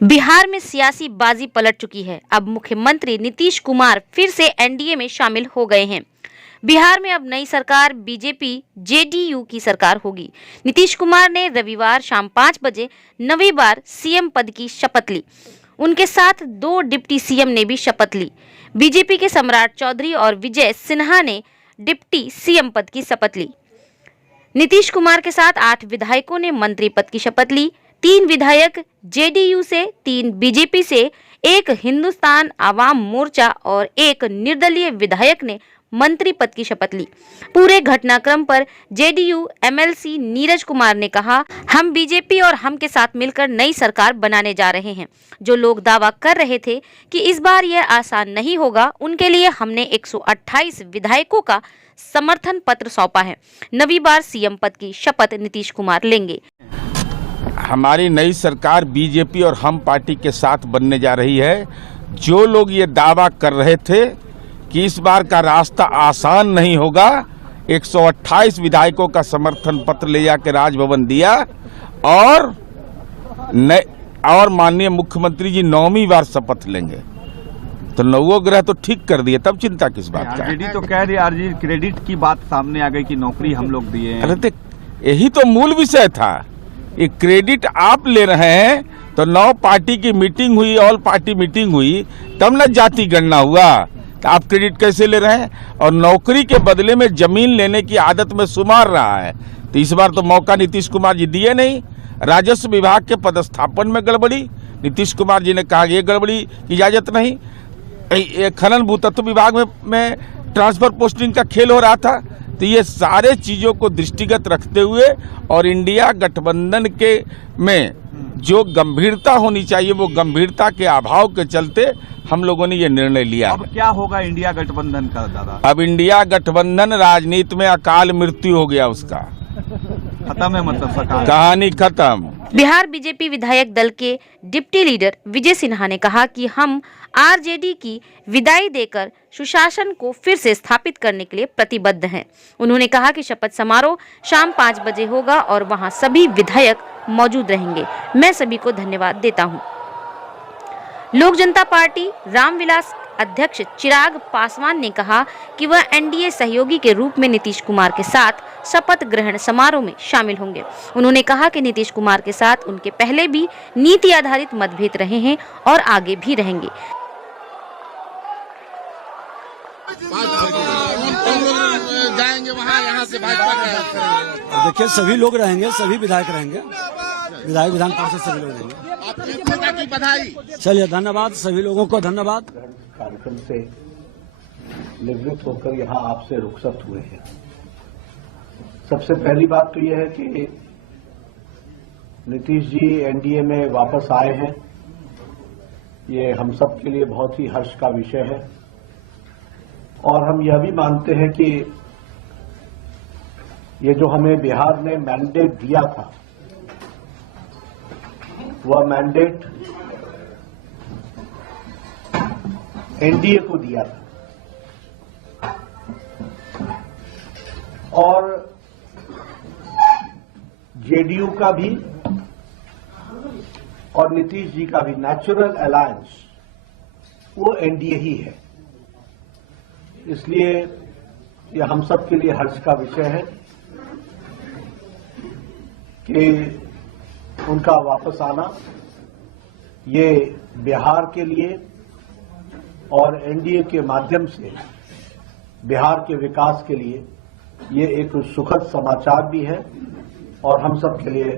बिहार में सियासी बाजी पलट चुकी है। अब मुख्यमंत्री नीतीश कुमार फिर से एनडीए में शामिल हो गए हैं। बिहार में अब नई सरकार बीजेपी जेडीयू की सरकार होगी। नीतीश कुमार ने रविवार शाम 5 बजे नवीं बार सीएम पद की शपथ ली। उनके साथ 2 डिप्टी सीएम ने भी शपथ ली। बीजेपी के सम्राट चौधरी और विजय सिन्हा ने डिप्टी सीएम पद की शपथ ली। नीतीश कुमार के साथ 8 विधायकों ने मंत्री पद की शपथ ली। 3 विधायक जेडीयू से, 3 बीजेपी से, 1 हिंदुस्तान आवाम मोर्चा और 1 निर्दलीय विधायक ने मंत्री पद की शपथ ली। पूरे घटनाक्रम पर जेडीयू एमएलसी नीरज कुमार ने कहा, हम बीजेपी और हम के साथ मिलकर नई सरकार बनाने जा रहे हैं। जो लोग दावा कर रहे थे कि इस बार यह आसान नहीं होगा, उनके लिए हमने 128 विधायकों का समर्थन पत्र सौंपा है। नवीं बार सीएम पद की शपथ नीतीश कुमार लेंगे। हमारी नई सरकार बीजेपी और हम पार्टी के साथ बनने जा रही है। जो लोग ये दावा कर रहे थे कि इस बार का रास्ता आसान नहीं होगा, 128 विधायकों का समर्थन पत्र ले जाकर राजभवन दिया और माननीय मुख्यमंत्री जी 9वीं बार शपथ लेंगे, तो 9वां ग्रह तो ठीक कर दिए, तब चिंता किस बात का। आरजेडी तो कह रही है, क्रेडिट की बात सामने आ गई कि नौकरी हम लोग दिए हैं। अरे यही तो मूल विषय था। ये क्रेडिट आप ले रहे हैं, तो 9 पार्टी की मीटिंग हुई, ऑल पार्टी मीटिंग हुई, तब न जाति गणना हुआ, तो आप क्रेडिट कैसे ले रहे हैं? और नौकरी के बदले में जमीन लेने की आदत में शुमार रहा है। तो इस बार तो मौका नीतीश कुमार जी दिए नहीं। राजस्व विभाग के पदस्थापन में गड़बड़ी, नीतीश कुमार जी ने कहा ये गड़बड़ी की इजाजत नहीं। खनन भूतत्व विभाग में ट्रांसफर पोस्टिंग का खेल हो रहा था। तो ये सारे चीजों को दृष्टिगत रखते हुए और इंडिया गठबंधन के में जो गंभीरता होनी चाहिए, वो गंभीरता के अभाव के चलते हम लोगों ने ये निर्णय लिया। अब क्या होगा इंडिया गठबंधन का दादा? अब इंडिया गठबंधन राजनीति में अकाल मृत्यु हो गया, उसका खत्म है, मतलब कहानी खत्म। बिहार बीजेपी विधायक दल के डिप्टी लीडर विजय सिन्हा ने कहा कि हम आरजेडी की विदाई देकर सुशासन को फिर से स्थापित करने के लिए प्रतिबद्ध हैं। उन्होंने कहा कि शपथ समारोह शाम 5 बजे होगा और वहां सभी विधायक मौजूद रहेंगे। मैं सभी को धन्यवाद देता हूं। लोक जनता पार्टी रामविलास अध्यक्ष चिराग पासवान ने कहा कि वह एनडीए सहयोगी के रूप में नीतीश कुमार के साथ शपथ ग्रहण समारोह में शामिल होंगे। उन्होंने कहा कि नीतीश कुमार के साथ उनके पहले भी नीति आधारित मतभेद रहे हैं और आगे भी रहेंगे। जाएंगे वहाँ, यहाँ से भाजपा देखिए, सभी लोग रहेंगे, सभी विधायक रहेंगे, विधायक विधान पार्षद सभी लोग रहेंगे। की बधाई। चलिए, धन्यवाद, सभी लोगों को धन्यवाद। कार्यक्रम से निवृत्त होकर यहाँ आपसे रुखसत हुए हैं। सबसे पहली बात तो यह है कि नीतीश जी एनडीए में वापस आए हैं। ये हम सब के लिए बहुत ही हर्ष का विषय है और हम यह भी मानते हैं कि ये जो हमें बिहार ने मैंडेट दिया था, वह मैंडेट एनडीए को दिया था और जेडीयू का भी और नीतीश जी का भी नेचुरल अलायंस वो एनडीए ही है। इसलिए यह हम सब के लिए हर्ष का विषय है कि उनका वापस आना ये बिहार के लिए और एनडीए के माध्यम से बिहार के विकास के लिए ये एक सुखद समाचार भी है और हम सब के लिए